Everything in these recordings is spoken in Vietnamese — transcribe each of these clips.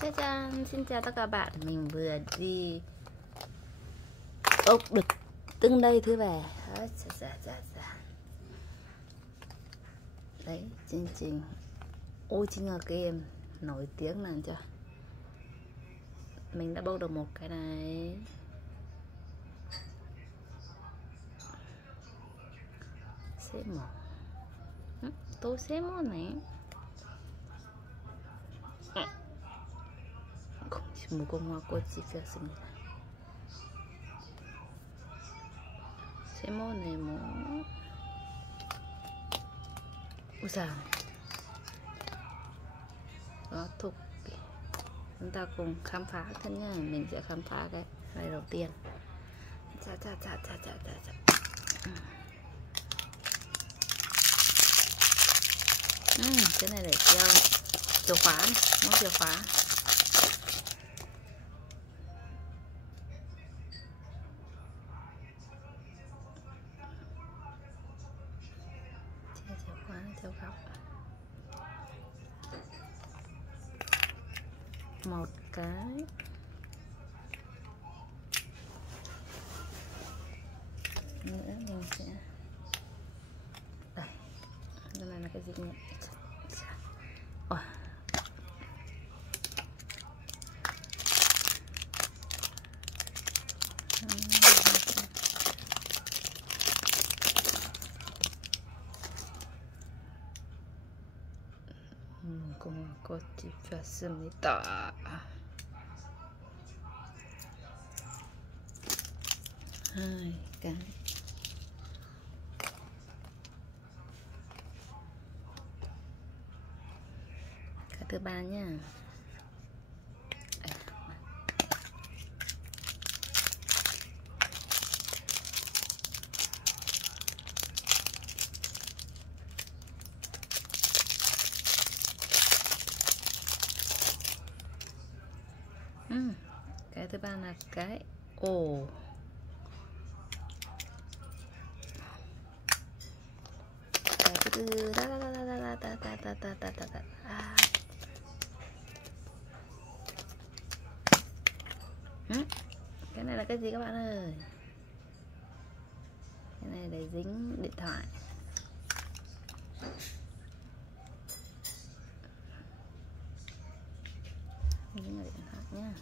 Xin chào tất cả các bạn. Mình vừa đi ốc đực từng đây thứ về. Đấy, chương trình Ôi Chính Ngờ Game nổi tiếng làm chưa. Mình đã bốc được một cái này. C1 tôi C1 này. Một con hoa cốt chỉ việc sinh C1 này một. Ui sao có thục. Chúng ta cùng khám phá thân nhá. Mình sẽ khám phá cái này đầu tiên. Cái này để treo chìa khóa này, móc chìa khóa. Treo chìa khóa này theo góc. Một cái nữa mình sẽ đây. Cái này là cái gì nhỉ? 공꽃이 폈습니다. Hai cái. Cái thứ ba nha. Cái thứ ba là cái ồ. Cái thứ tư cái này là cái gì các bạn ơi? Cái này để dính điện thoại. Dính điện thoại nhá.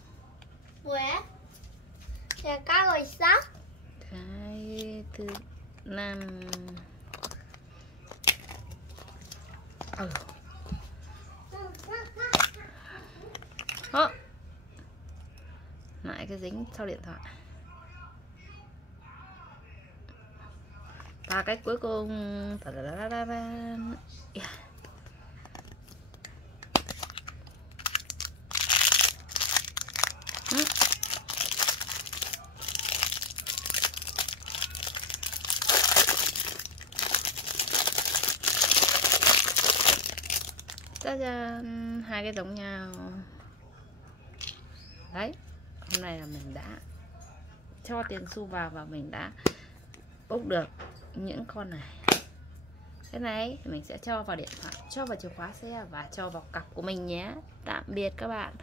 Ủa? Là có rồi sao? Cái thứ năm. Lại cái dính sau điện thoại. Và cái cuối cùng. 짜잔, hai cái giống nhau. Đấy, hôm nay là mình đã cho tiền xu vào và mình đã bốc được những con này. Cái này mình sẽ cho vào điện thoại, cho vào chìa khóa xe và cho vào cặp của mình nhé. Tạm biệt các bạn.